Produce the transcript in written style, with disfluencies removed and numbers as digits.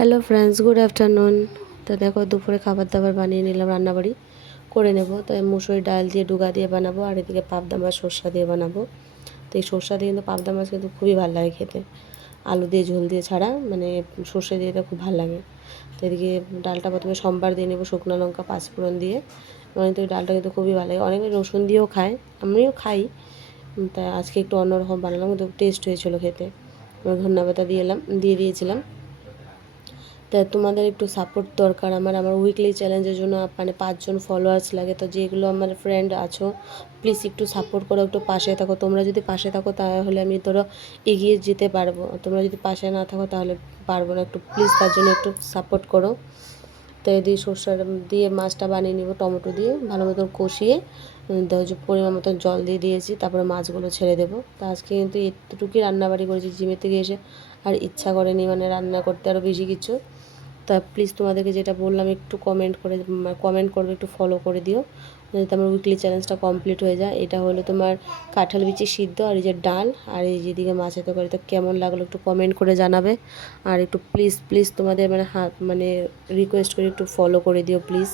Hello friends, good afternoon. তো দেখো দুপুরে খাবার দাবার বানিয়ে নিলাম, রান্নাবাড়ি করে নেব। তো মুসুরি ডাল দিয়ে ডুগা দিয়ে বানাবো, আর এদিকে পাবদা মাছ সর্ষা দিয়ে বানাবো। তো এই সর্ষা দিয়ে কিন্তু পাবদা মাছ কিন্তু খুবই ভালো লাগে খেতে, আলু দিয়ে ঝোল দিয়ে ছাড়া, মানে সর্ষে দিয়ে খুব ভালো লাগে। তো এদিকে ডালটা প্রথমে সম্বার দিয়ে নেবো, শুকনো লঙ্কা পাঁচফোড়ন দিয়ে। এবং তো ডালটা কিন্তু খুবই ভালো লাগে, অনেকে রসুন দিয়েও খায়, আমিও খাই। তাই আজকে একটু অন্যরকম বানালাম, কিন্তু টেস্ট হয়েছিলো খেতে। ধন্যবাদ দিয়ে দিয়েছিলাম। তা তোমাদের একটু সাপোর্ট দরকার আমার উইকলি চ্যালেঞ্জের জন্য, মানে 5জন ফলোয়ার্স লাগে। তো যেগুলো আমার ফ্রেন্ড আছো, প্লিজ একটু সাপোর্ট করো, একটু পাশে থাকো। তোমরা যদি পাশে থাকো তাহলে আমি ধরো এগিয়ে যেতে পারবো, তোমরা যদি পাশে না থাকো তাহলে পারবো না। একটু প্লিজ তার জন্য একটু সাপোর্ট করো। তো এই সর্ষে দিয়ে মাছটা বানিয়ে নিব, টমেটো দিয়ে ভালো মতন কষিয়ে যে পরিমাণ মতন জল দিয়ে দিয়েছি, তারপরে মাছগুলো ছেড়ে দেবো। তো আজকে কিন্তু এতটুকুই রান্নাবাড়ি করেছি, জিমের থেকে এসে আর ইচ্ছা করেনি মানে রান্না করতে আরও বেশি কিছু। তা প্লিজ তোমাদেরকে যেটা বললাম একটু কমেন্ট করবে, একটু ফলো করে দিও, যাতে আমার উইকলি চ্যালেঞ্জটা কমপ্লিট হয়ে যায়। এটা হলো তোমার কাঁঠাল বিচি সিদ্ধ, আর এই যে ডাল, আর এই যেদিকে মাছের তরকারি। তো কেমন লাগলো একটু কমেন্ট করে জানাবে। আর একটু প্লিজ তোমাদের মানে রিকোয়েস্ট করে একটু ফলো করে দিও প্লিজ।